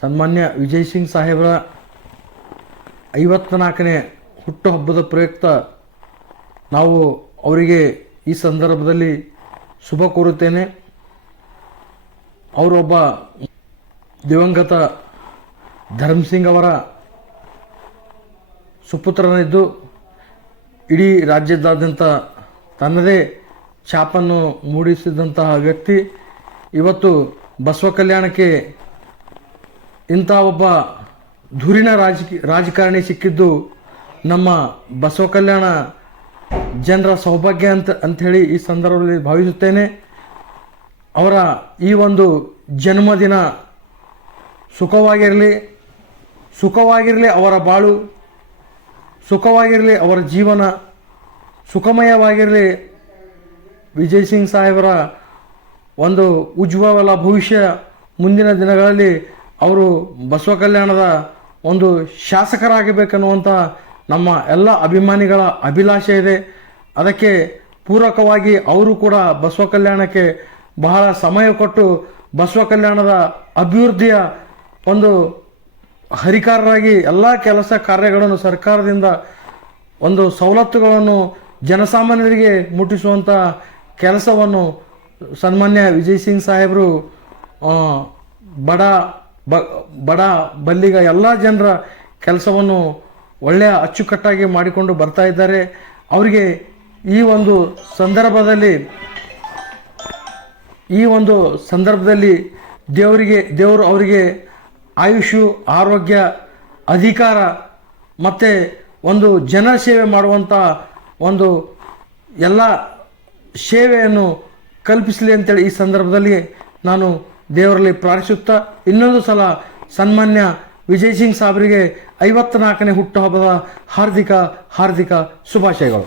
ಸನ್ಮಾನ್ಯ ವಿಜಯ್ ಸಿಂಗ್ ಸಾಹೇಬರ 54ನೇ ಹುಟ್ಟುಹಬ್ಬದ ಪ್ರಯುಕ್ತ ನಾವು ಅವರಿಗೆ ಈ ಸಂದರ್ಭದಲ್ಲಿ ಶುಭ ಕೋರುತ್ತೇನೆ. ಅವರೊಬ್ಬ ದಿವಂಗತ ಧರ್ಮಸಿಂಗ್ ಅವರ ಸುಪುತ್ರನಿದ್ದು ಇಡೀ ರಾಜ್ಯದಾದ್ಯಂತ ತನ್ನದೇ ಛಾಪನ್ನು ಮೂಡಿಸಿದಂತಹ ವ್ಯಕ್ತಿ. ಇವತ್ತು ಬಸವ ಕಲ್ಯಾಣಕ್ಕೆ ಇಂಥ ಒಬ್ಬ ಧುರಿನ ರಾಜಕಾರಣಿ ಸಿಕ್ಕಿದ್ದು ನಮ್ಮ ಬಸವ ಕಲ್ಯಾಣ ಜನರ ಸೌಭಾಗ್ಯ ಅಂಥೇಳಿ ಈ ಸಂದರ್ಭದಲ್ಲಿ ಭಾವಿಸುತ್ತೇನೆ. ಅವರ ಈ ಒಂದು ಜನ್ಮದಿನ ಸುಖವಾಗಿರಲಿ ಅವರ ಬಾಳು, ಸುಖವಾಗಿರಲಿ ಅವರ ಜೀವನ, ಸುಖಮಯವಾಗಿರಲಿ. ವಿಜಯ್ ಸಿಂಗ್ ಸಾಹೇಬರ ಒಂದು ಉಜ್ವಲ ಭವಿಷ್ಯ, ಮುಂದಿನ ದಿನಗಳಲ್ಲಿ ಅವರು ಬಸವ ಕಲ್ಯಾಣದ ಒಂದು ಶಾಸಕರಾಗಬೇಕನ್ನುವಂಥ ನಮ್ಮ ಎಲ್ಲ ಅಭಿಮಾನಿಗಳ ಅಭಿಲಾಷೆ ಇದೆ. ಅದಕ್ಕೆ ಪೂರಕವಾಗಿ ಅವರು ಕೂಡ ಬಸವ ಕಲ್ಯಾಣಕ್ಕೆ ಬಹಳ ಸಮಯ ಕೊಟ್ಟು ಬಸವ ಕಲ್ಯಾಣದ ಅಭಿವೃದ್ಧಿಯ ಒಂದು ಹರಿಕಾರರಾಗಿ ಎಲ್ಲ ಕೆಲಸ ಕಾರ್ಯಗಳನ್ನು ಸರ್ಕಾರದಿಂದ ಒಂದು ಸವಲತ್ತುಗಳನ್ನು ಜನಸಾಮಾನ್ಯರಿಗೆ ಮುಟ್ಟಿಸುವಂಥ ಕೆಲಸವನ್ನು ಸನ್ಮಾನ್ಯ ವಿಜಯ್ ಸಿಂಗ್ ಸಾಹೇಬರು ಬಡ ಬಲ್ಲಿಗ ಎಲ್ಲ ಜನರ ಕೆಲಸವನ್ನು ಒಳ್ಳೆಯ ಅಚ್ಚುಕಟ್ಟಾಗಿ ಮಾಡಿಕೊಂಡು ಬರ್ತಾ ಇದ್ದಾರೆ. ಅವರಿಗೆ ಈ ಒಂದು ಸಂದರ್ಭದಲ್ಲಿ ದೇವರು ಅವರಿಗೆ ಆಯುಷು, ಆರೋಗ್ಯ, ಅಧಿಕಾರ ಮತ್ತು ಒಂದು ಜನ ಸೇವೆ ಮಾಡುವಂಥ ಒಂದು ಎಲ್ಲ ಸೇವೆಯನ್ನು ಕಲ್ಪಿಸಲಿ ಅಂತೇಳಿ ಈ ಸಂದರ್ಭದಲ್ಲಿ ನಾನು ದೇವರಲ್ಲಿ ಪ್ರಾರ್ಥಿಸುತ್ತಾ ಇನ್ನೊಂದು ಸಲ ಸನ್ಮಾನ್ಯ ವಿಜಯ್ ಸಿಂಗ್ ಸಾಹೇಬರಿಗೆ 54ನೇ ಹುಟ್ಟುಹಬ್ಬದ ಹಾರ್ದಿಕ ಶುಭಾಶಯಗಳು.